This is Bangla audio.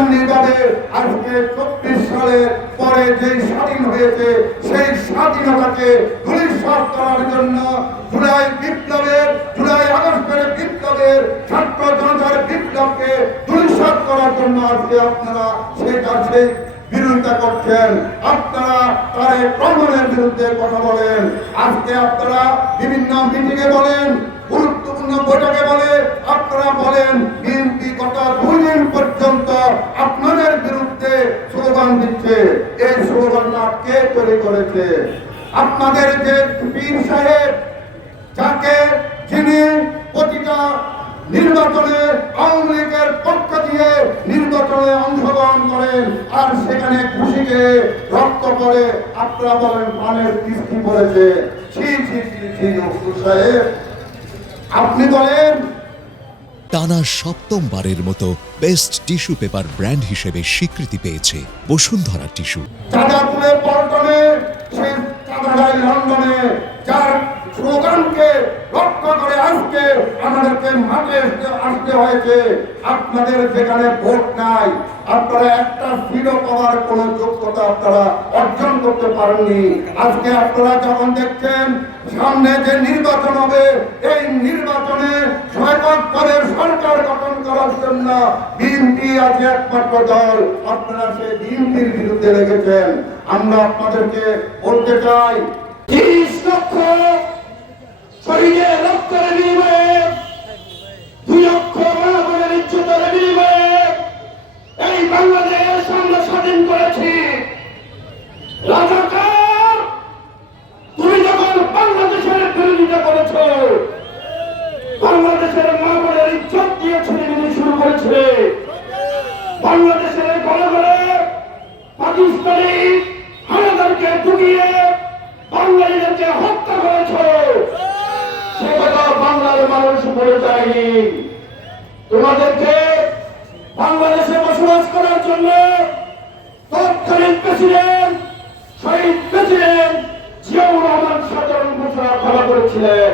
তেমনি ভাবে আজকে 24 সালের পরে যে স্বাধীন হয়েছে সেই স্বাধীনতাকে ধূলিসাৎ করার জন্য জুলাই আগস্টের বিপ্লবের ছাত্র জনতার বিপ্লবকে ধূলিসাৎ করার জন্য আজকে আপনারা সেই বিরোধিতা করছেন। আপনারা তারেক রহমানের বিরুদ্ধে কথা বলেন। আজকে আপনারা বিভিন্ন মিটিংয়ে বলেন, গুরুত্বপূর্ণ বৈঠকে বলে আপনারা বলেন বিএনপি গত 2 দিন পর্যন্ত আপনাদের বিরুদ্ধে স্লোগান দিচ্ছে। এই স্লোগানটা কে তৈরি করেছে? আপনাদের যে পীর সাহেব, যাকে যিনি প্রতিটা নির্বাচনে আওয়ামী লীগের পক্ষ দিয়ে নির্বাচনে অংশগ্রহণ করেন আর সেখানে খুশিকে রক্ত করে আপনারা বলেন পানের কিস্তি পড়েছে। সাহেব, আপনি বলেন টানা ৭মবারের মতো বেস্ট টিস্যু পেপার ব্র্যান্ড হিসেবে স্বীকৃতি পেয়েছে বসুন্ধরা টিস্যু। চাঁদাপুরে পল্টনে, সেই চাঁদাড়াই লন্ডনে, যার স্লোগানকে রক্ষা করে আজকে আমাদেরকে মাঠে আসতে হয়েছে। আপনাদের যেখানে ভোট নাই, আপনারা একটা সিটও পাওয়ার কোন যোগ্যতা আপনারা অর্জন করতে পারেননি। আজকে আপনারা যখন দেখছেন সামনে যে নির্বাচন হবে, এই নির্বাচনে সরকার গঠন করার জন্য বিএনপি আছে একমাত্র দল। আপনারা সেই বিএনপির বিরুদ্ধে লেগেছেন। আমরা আপনাদেরকে বলতে চাই 30 লক্ষ শহীদের রক্তের বিনিময়ে, 2 লক্ষ মা বোনের ইজ্জতের বিনিময়ে এই বাংলাদেশ আমরা স্বাধীন করেছি। রাজাকার, তুমি যখন বাংলাদেশের বিরোধিতা করেছ, বাংলাদেশের মা বোনের ইজ্জত দিয়ে ছিনিমিনি শুরু করেছে। বাংলাদেশের ঘরে ঘরে পাকিস্তানি হানাদারকে ঢুকিয়ে বাঙালিদেরকে হত্যা করেছ। সে কথা বাংলার মানুষ বলে যায়নি। তোমাদেরকে বাংলাদেশে বসবাস করার জন্য তৎকালীন প্রেসিডেন্ট, শহীদ প্রেসিডেন্ট জিয়াউর রহমান সাধারণ ঘোষণা করা করেছিলেন।